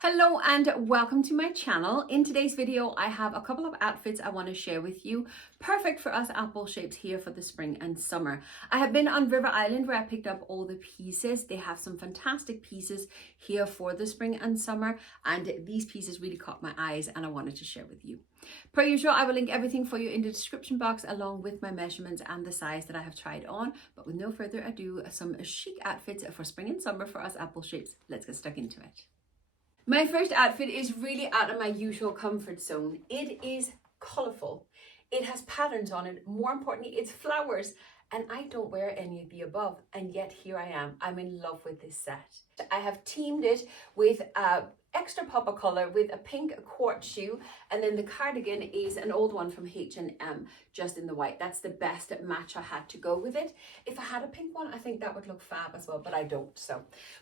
Hello and welcome to my channel. In today's video, I have a couple of outfits I want to share with you. Perfect for us apple shapes here for the spring and summer. I have been on River Island where I picked up all the pieces. They have some fantastic pieces here for the spring and summer, and these pieces really caught my eyes and I wanted to share with you. Per usual, I will link everything for you in the description box along with my measurements and the size that I have tried on. But with no further ado, some chic outfits for spring and summer for us apple shapes. Let's get stuck into it. My first outfit is really out of my usual comfort zone. It is colourful. It has patterns on it. More importantly, it's flowers. And I don't wear any of the above. And yet here I am. I'm in love with this set. I have teamed it with extra pop of colour with a pink quartz shoe, and then the cardigan is an old one from H&M, just in the white. That's the best match I had to go with it. If I had a pink one, I think that would look fab as well, but I don't.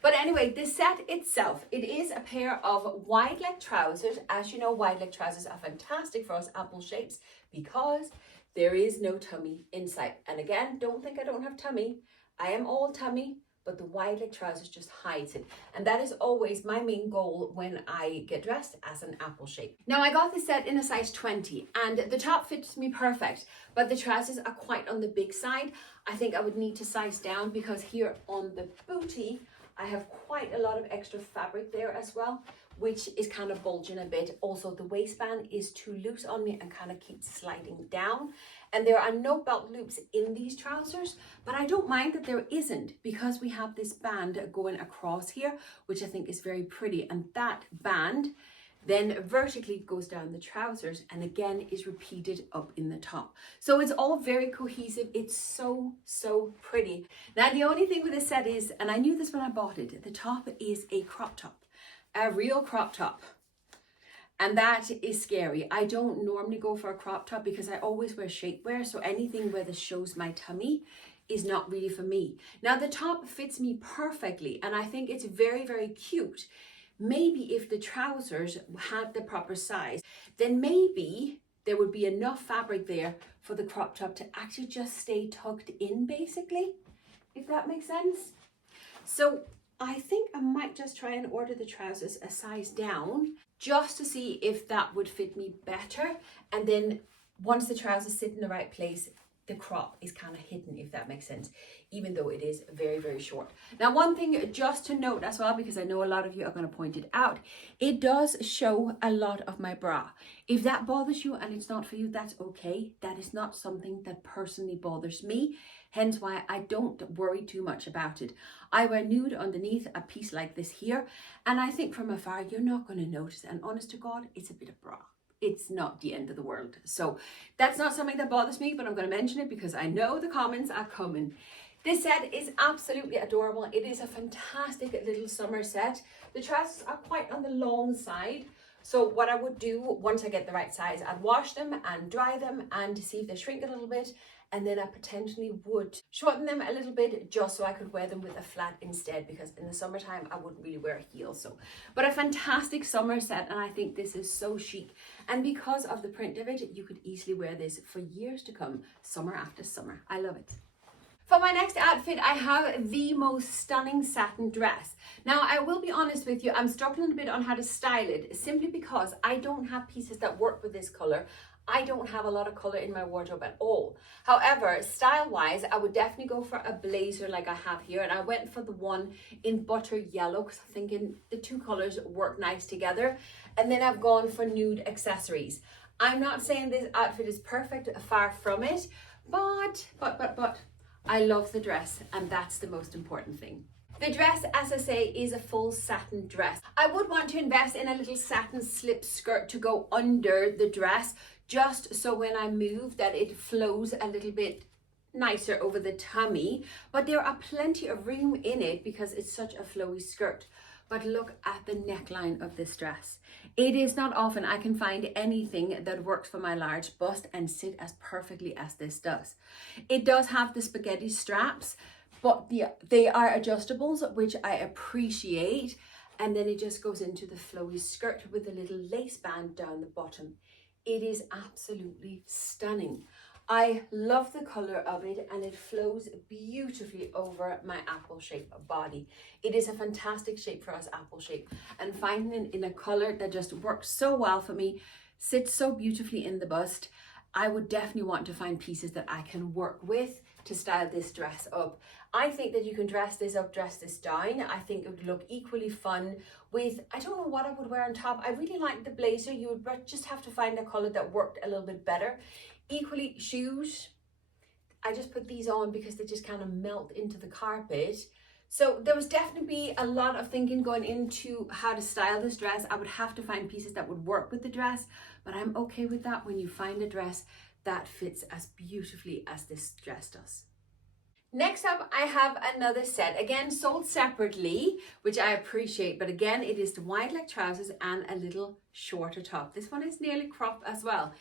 But anyway, the set itself, it is a pair of wide leg trousers. As you know, wide leg trousers are fantastic for us apple shapes because there is no tummy inside. And again, don't think I don't have tummy. I am all tummy, but the wide leg trousers just hides it. And that is always my main goal when I get dressed as an apple shape. Now I got this set in a size 20 and the top fits me perfect, but the trousers are quite on the big side. I think I would need to size down because here on the booty, I have quite a lot of extra fabric there as well, which is kind of bulging a bit. Also, the waistband is too loose on me and kind of keeps sliding down. And there are no belt loops in these trousers, but I don't mind that there isn't because we have this band going across here, which I think is very pretty. And that band then vertically goes down the trousers and again is repeated up in the top. So it's all very cohesive. It's so pretty. Now the only thing with this set is, and I knew this when I bought it, the top is a crop top, a real crop top. And that is scary. I don't normally go for a crop top because I always wear shapewear. So anything where this shows my tummy is not really for me. Now the top fits me perfectly and I think it's very cute. Maybe if the trousers had the proper size, then maybe there would be enough fabric there for the crop top to actually just stay tucked in basically, if that makes sense. So I think I might just try and order the trousers a size down just to see if that would fit me better. And then once the trousers sit in the right place, the crop is kind of hidden, if that makes sense, even though it is very short. Now, one thing just to note as well, because I know a lot of you are going to point it out, it does show a lot of my bra. If that bothers you and it's not for you, that's okay. That is not something that personally bothers me, hence why I don't worry too much about it. I wear nude underneath a piece like this here, and I think from afar you're not going to notice, and honest to God, it's a bit of bra. It's not the end of the world. So that's not something that bothers me, but I'm going to mention it because I know the comments are coming. This set is absolutely adorable. It is a fantastic little summer set. The trousers are quite on the long side. So what I would do once I get the right size, I'd wash them and dry them and see if they shrink a little bit. And then I potentially would shorten them a little bit just so I could wear them with a flat instead, because in the summertime I wouldn't really wear heels. But a fantastic summer set, and I think this is so chic. And because of the print of it, you could easily wear this for years to come, summer after summer. I love it. For my next outfit, I have the most stunning satin dress. Now, I will be honest with you, I'm struggling a bit on how to style it, simply because I don't have pieces that work with this color. I don't have a lot of color in my wardrobe at all. However, style-wise, I would definitely go for a blazer like I have here. And I went for the one in butter yellow because I'm thinking the two colors work nice together. And then I've gone for nude accessories. I'm not saying this outfit is perfect, far from it, but I love the dress, and that's the most important thing. The dress, as I say, is a full satin dress. I would want to invest in a little satin slip skirt to go under the dress, just so when I move that it flows a little bit nicer over the tummy. But there are plenty of room in it because it's such a flowy skirt. But look at the neckline of this dress. It is not often I can find anything that works for my large bust and sit as perfectly as this does. It does have the spaghetti straps, but they are adjustables, which I appreciate. And then it just goes into the flowy skirt with a little lace band down the bottom. It is absolutely stunning. I love the color of it, and it flows beautifully over my apple shape body. It is a fantastic shape for us apple shape, and finding it in a color that just works so well for me, sits so beautifully in the bust. I would definitely want to find pieces that I can work with to style this dress up. I think that you can dress this up, dress this down. I think it would look equally fun with, I don't know what I would wear on top. I really like the blazer. You would just have to find a color that worked a little bit better. Equally, shoes. I just put these on because they just kind of melt into the carpet. So there was definitely a lot of thinking going into how to style this dress. I would have to find pieces that would work with the dress, but I'm okay with that when you find a dress that fits as beautifully as this dress does. Next up, I have another set, again sold separately, which I appreciate, but again, it is the wide leg trousers and a little shorter top. This one is nearly cropped as well.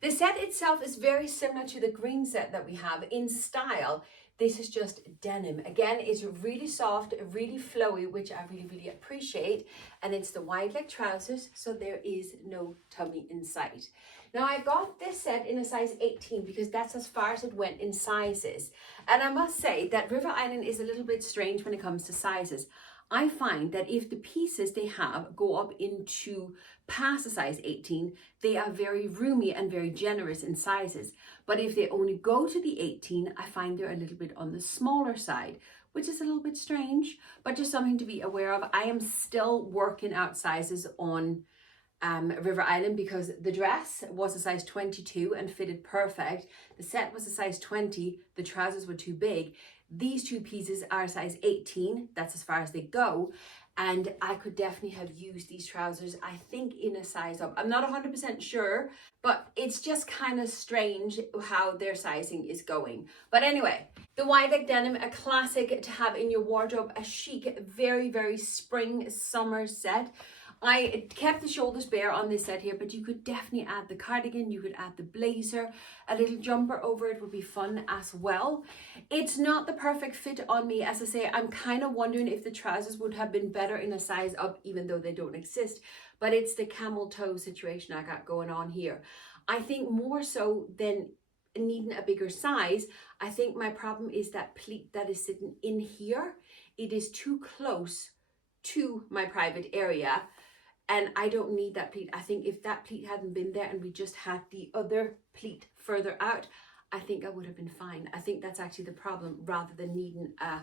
The set itself is very similar to the green set that we have in style. This is just denim. Again, it's really soft, really flowy, which I really appreciate. And it's the wide leg trousers, so there is no tummy in sight. Now I got this set in a size 18 because that's as far as it went in sizes. And I must say that River Island is a little bit strange when it comes to sizes. I find that if the pieces they have go up into past a size 18, they are very roomy and very generous in sizes. But if they only go to the 18, I find they're a little bit on the smaller side, which is a little bit strange, but just something to be aware of. I am still working out sizes on River Island because the dress was a size 22 and fitted perfect. The set was a size 20, the trousers were too big. These two pieces are a size 18, that's as far as they go. And I could definitely have used these trousers, I think, in a size up. I'm not 100% sure, but it's just kind of strange how their sizing is going. But anyway, the wide leg denim, a classic to have in your wardrobe, a chic, very spring summer set. I kept the shoulders bare on this set here, but you could definitely add the cardigan, you could add the blazer, a little jumper over it would be fun as well. It's not the perfect fit on me. As I say, I'm kind of wondering if the trousers would have been better in a size up, even though they don't exist, but it's the camel toe situation I got going on here. I think more so than needing a bigger size, I think my problem is that pleat that is sitting in here. It is too close to my private area. And I don't need that pleat. I think if that pleat hadn't been there and we just had the other pleat further out, I think I would have been fine. I think that's actually the problem rather than needing a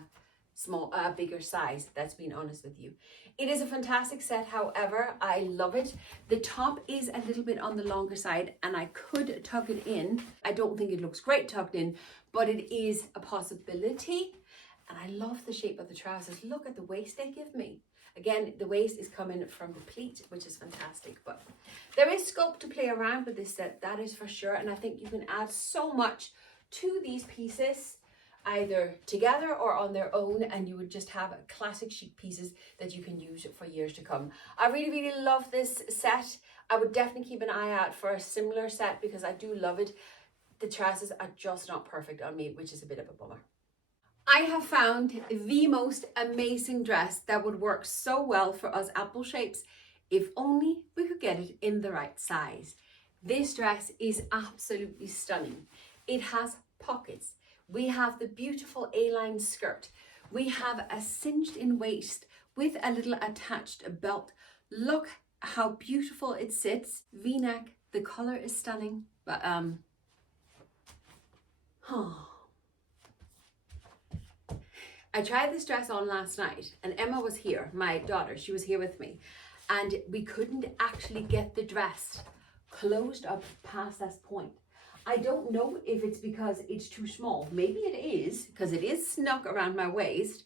bigger size. That's being honest with you. It is a fantastic set. However, I love it. The top is a little bit on the longer side and I could tuck it in. I don't think it looks great tucked in, but it is a possibility. And I love the shape of the trousers. Look at the waist they give me. Again, the waist is coming from the pleat, which is fantastic, but there is scope to play around with this set, that is for sure. And I think you can add so much to these pieces, either together or on their own, and you would just have classic chic pieces that you can use for years to come. I really love this set. I would definitely keep an eye out for a similar set because I do love it. The trousers are just not perfect on me, which is a bit of a bummer. I have found the most amazing dress that would work so well for us apple shapes if only we could get it in the right size. This dress is absolutely stunning. It has pockets. We have the beautiful A-line skirt. We have a cinched in waist with a little attached belt. Look how beautiful it sits. V-neck, the color is stunning, but I tried this dress on last night and Emma was here, my daughter, she was here with me, and we couldn't actually get the dress closed up past that point. I don't know if it's because it's too small. Maybe it is, because it is snug around my waist,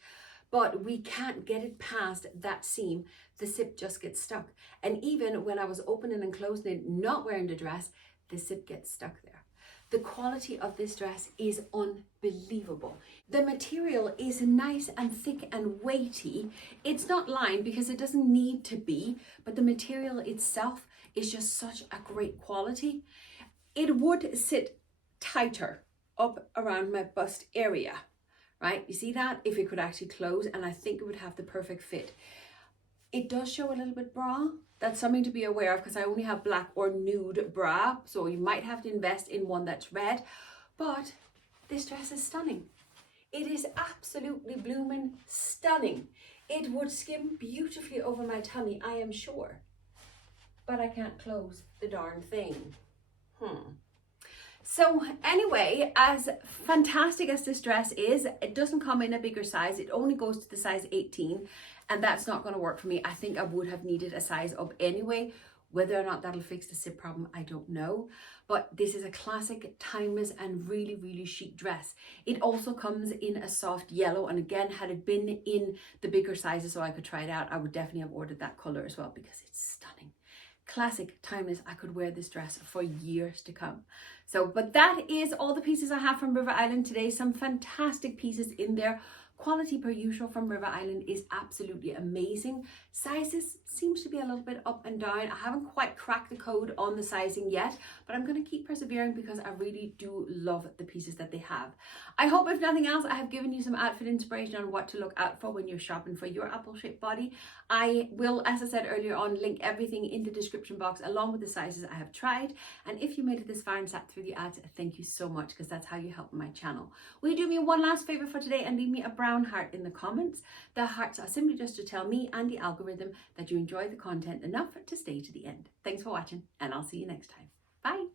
but we can't get it past that seam. The zip just gets stuck. And even when I was opening and closing it, not wearing the dress, the zip gets stuck there. The quality of this dress is unbelievable. The material is nice and thick and weighty. It's not lined because it doesn't need to be, but the material itself is just such a great quality. It would sit tighter up around my bust area, right? You see that? If it could actually close, and I think it would have the perfect fit. It does show a little bit bra. That's something to be aware of because I only have black or nude bra, so you might have to invest in one that's red. But this dress is stunning. It is absolutely blooming stunning. It would skim beautifully over my tummy, I am sure. But I can't close the darn thing. So anyway, as fantastic as this dress is, it doesn't come in a bigger size. It only goes to the size 18, and that's not going to work for me. I think I would have needed a size up anyway. Whether or not that'll fix the sit problem, I don't know. But this is a classic, timeless, and really, really chic dress. It also comes in a soft yellow. And again, had it been in the bigger sizes so I could try it out, I would definitely have ordered that color as well because it's stunning. Classic, timeless. I could wear this dress for years to come. So, but that is all the pieces I have from River Island today. Some fantastic pieces in there. Quality per usual from River Island is absolutely amazing. Sizes seems to be a little bit up and down. I haven't quite cracked the code on the sizing yet, but I'm going to keep persevering because I really do love the pieces that they have. I hope if nothing else, I have given you some outfit inspiration on what to look out for when you're shopping for your apple-shaped body. I will, as I said earlier on, link everything in the description box along with the sizes I have tried. And if you made it this far and sat through the ads, thank you so much because that's how you help my channel. Will you do me one last favor for today and leave me a brown heart in the comments? The hearts are simply just to tell me and the algorithm that you enjoy the content enough to stay to the end. Thanks for watching, and I'll see you next time. Bye.